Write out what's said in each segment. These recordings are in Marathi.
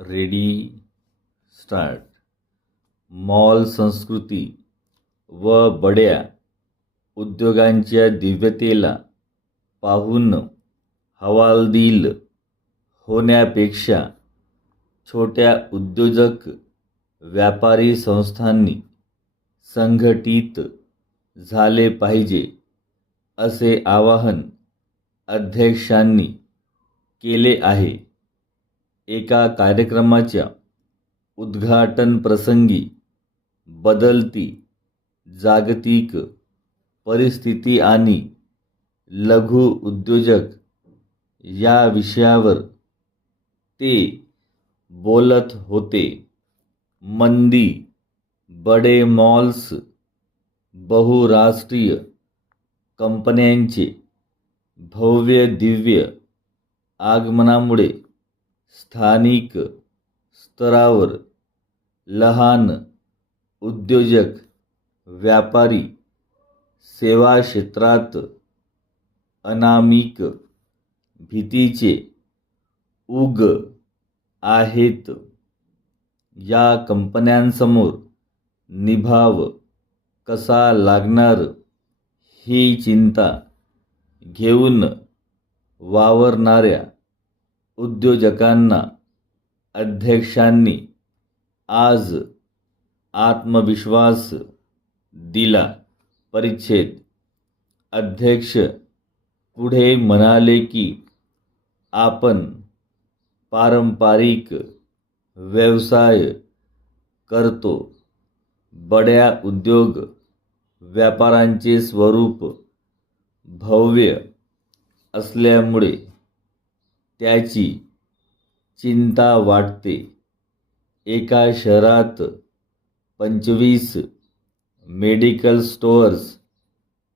Ready start. मॉल संस्कृती व बड्या उद्योगांच्या दिव्यतेला पाहून हवालदिल होण्यापेक्षा छोट्या उद्योजक व्यापारी संस्थांनी संघटित झाले पाहिजे असे आवाहन अध्यक्षांनी केले आहे. एका कार्यक्रमाच्या उद्घाटन प्रसंगी बदलती जागतिक परिस्थिती आणि लघु उद्योजक या विषयावर ते बोलत होते. मंदी, बडे मॉल्स, बहुराष्ट्रीय कंपन्यांचे भव्य दिव्य आगमनामुळे स्थानिक स्तरावर लहान उद्योजक व्यापारी सेवा क्षेत्रात अनामिक भीतीचे उग आहेत. या कंपन्यांसमोर निभाव कसा लागणार ही चिंता घेऊन वावरणाऱ्या उद्योजकांना अध्यक्षांनी आज आत्मविश्वास दिला. परिच्छेद. अध्यक्ष पुढे म्हणाले की आपण पारंपरिक व्यवसाय करतो. बड्या उद्योग व्यापारांचे स्वरूप भव्य असल्यामुळे त्याची चिंता वाटते. एका शहरात 25 मेडिकल स्टोअर्स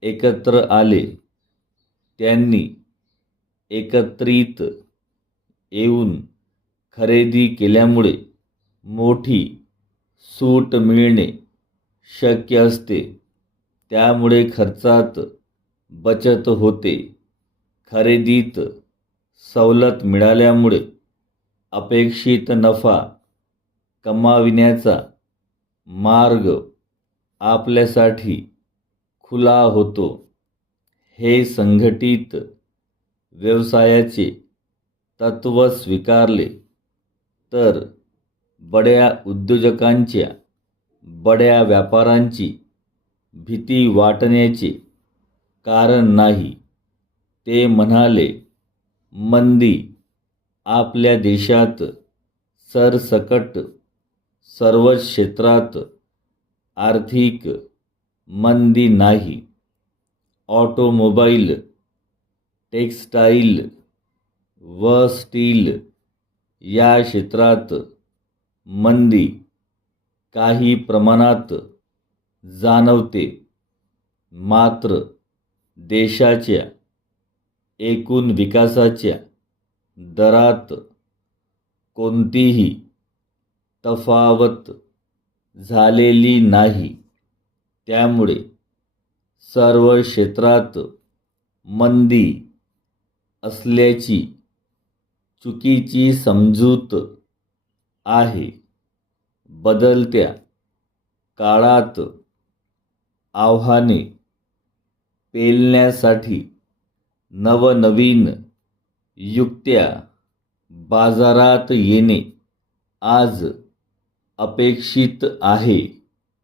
एकत्र आले. त्यांनी एकत्रित येऊन खरेदी केल्यामुळे मोठी सूट मिळणे शक्य असते. त्यामुळे खर्चात बचत होते. खरेदीत सवलत मिळाल्यामुळे अपेक्षित नफा कमाविण्याचा मार्ग आपल्यासाठी खुला होतो. हे संघटित व्यवसायाचे तत्त्व स्वीकारले तर बड्या उद्योजकांच्या बड्या व्यापारांची भीती वाटण्याचे कारण नाही. ते म्हणाले, मंदी आपल्या देशात सरसकट सर्वच क्षेत्रात आर्थिक मंदी नाही. ऑटोमोबाईल, टेक्स्टाईल व स्टील या क्षेत्रात मंदी काही प्रमाणात जाणवते. मात्र देशाच्या एकूण विकासाच्या दरात कोणतीही तफावत झालेली नाही. त्यामुळे सर्व क्षेत्रात मंदी असल्याची चुकीची समजूत आहे. बदलत्या काळात आव्हाने पेलण्यासाठी नवनवीन युक्त्या बाजारात येणे आज अपेक्षित आहे.